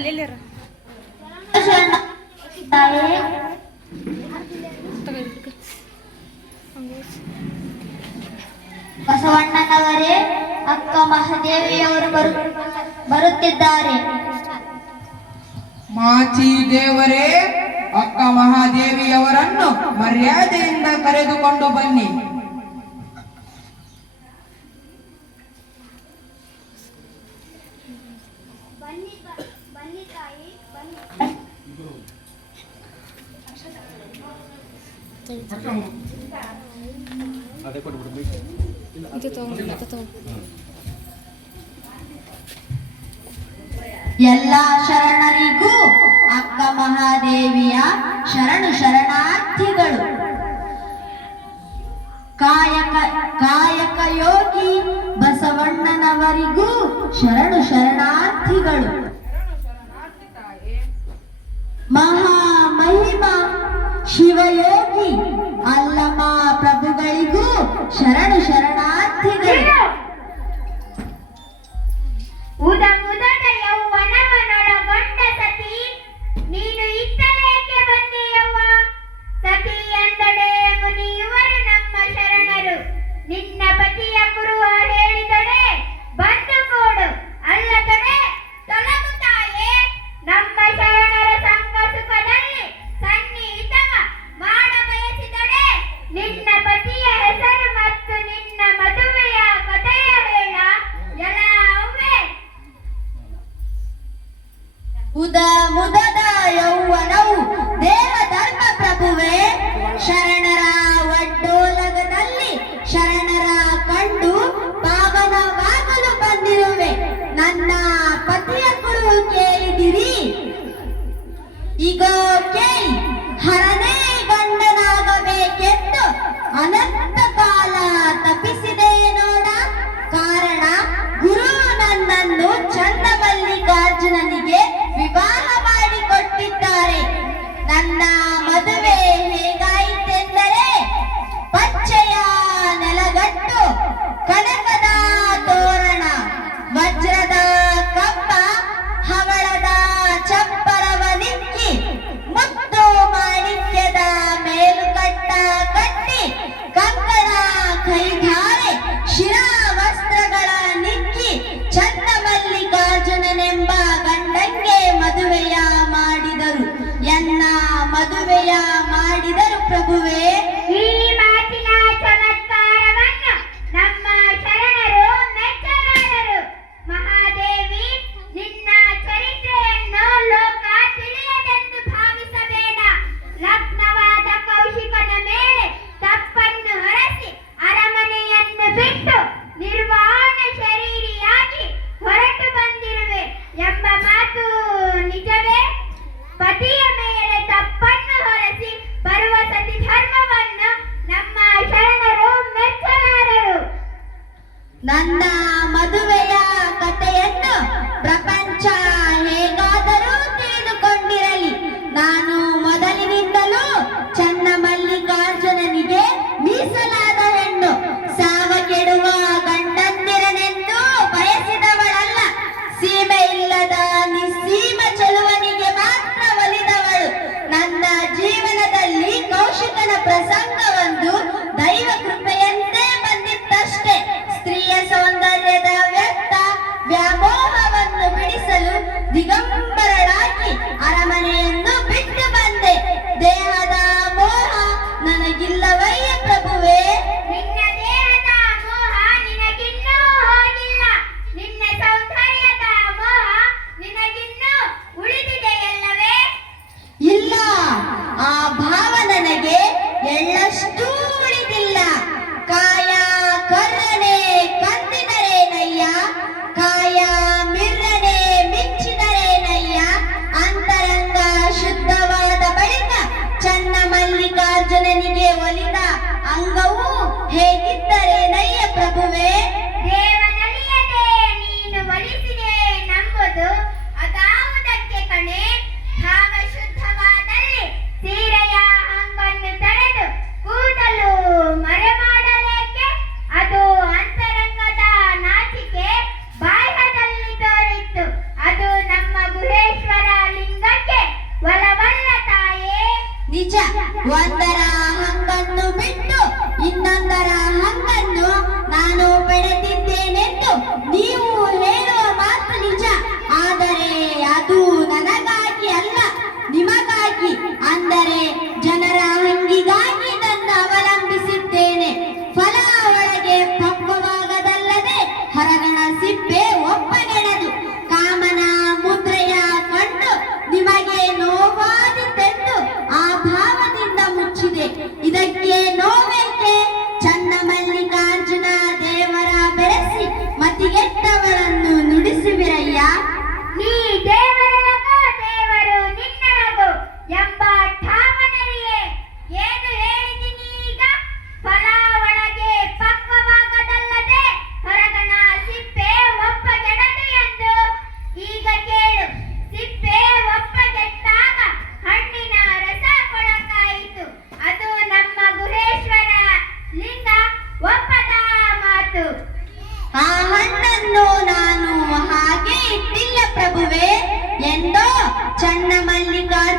ಅಲ್ಲೆಲ್ಲರ ಬಸವಣ್ಣನವರೇ ಅಕ್ಕ ಮಹಾದೇವಿಯವರು ಬರುತ್ತಿದ್ದಾರೆ. ಮಾಚಿ ದೇವರೇ ಅಕ್ಕ ಮಹಾದೇವಿಯವರನ್ನು ಮರ್ಯಾದೆಯಿಂದ ಕರೆದುಕೊಂಡು ಬನ್ನಿ. ಎಲ್ಲ ಶರಣರಿಗೂ ಅಕ್ಕ ಮಹಾದೇವಿಯ ಶರಣು ಶರಣಾರ್ಥಿಗಳು. ಕಾಯಕ ಕಾಯಕ ಯೋಗಿ ಬಸವಣ್ಣನವರಿಗೂ ಶರಣು ಶರಣಾರ್ಥಿಗಳು. ಮಹಾ ಮಹಿಮಾ ಶಿವಯೋಗಿ ಅಲ್ಲಮ ಪ್ರಭುಗಳಿಗೂ ಶರಣು ಶರಣಾರ್ಥಿಗಳು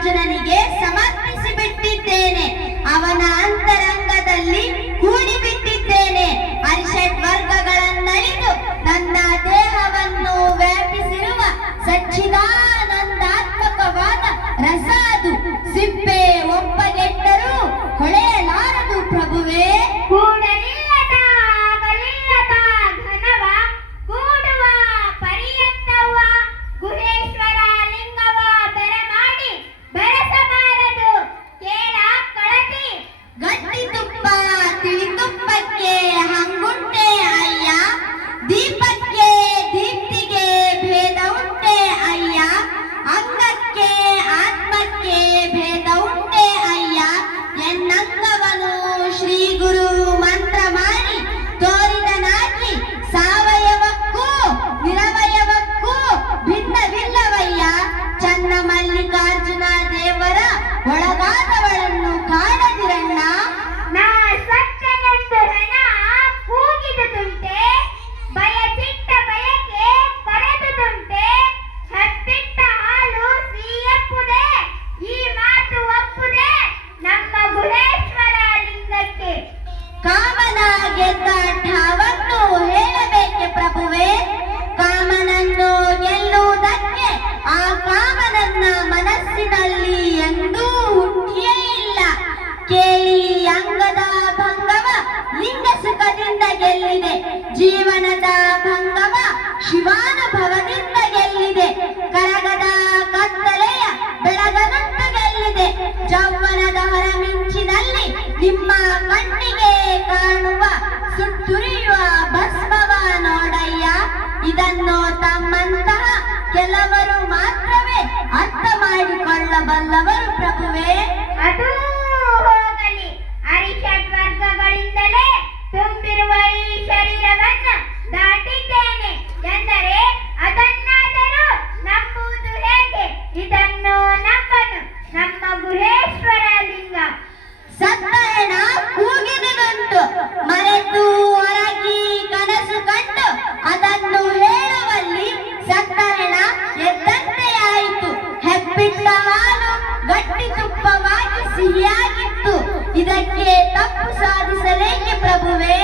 ಮಲ್ಲಿಕಾರ್ಜುನನಿಗೆ ಸಮಾಜ ಕಣ್ಣಿಗೆ ಕಾಣುವ ಸುಟ್ಟುರಿಯುವ ಭಸ್ಮವ ನೋಡಯ್ಯ. ಇದನ್ನು ತಮ್ಮಂತಹ ಕೆಲವರು ಮಾತ್ರವೇ ಅರ್ಥ ಮಾಡಿಕೊಳ್ಳಬಲ್ಲವರು ಪ್ರಭುವೇ. ಅದು ಇದಕ್ಕೆ ತಪ್ಪು ಸಾಧಿಸಲೇಕೆ ಪ್ರಭುವೇ?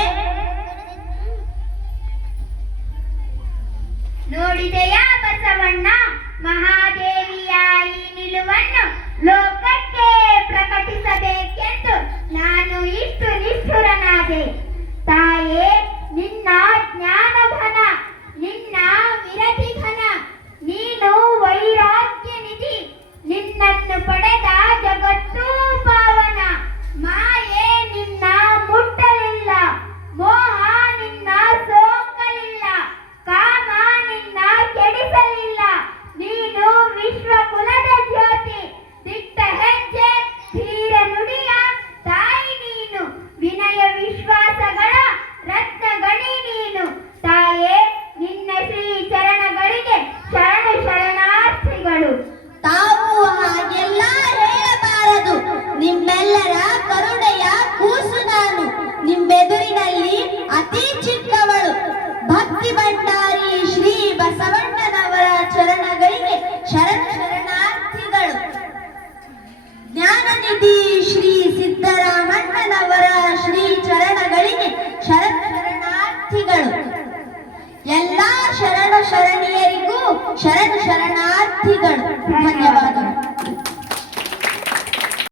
ಶರಣ ಶರಣಾರ್ಥಿಗಳು. ಜ್ಞಾನನಿಧಿ ಶ್ರೀ ಸಿದ್ದರಾಮಣ್ಣನವರ ಶ್ರೀ ಚರಣಗಳಿಗೆ ಶರಣ ಶರಣಾರ್ಥಿಗಳು. ಎಲ್ಲಾ ಶರಣ ಶರಣಿಯರಿಗೂ ಶರಣ ಶರಣಾರ್ಥಿಗಳು. ಧನ್ಯವಾದಗಳು.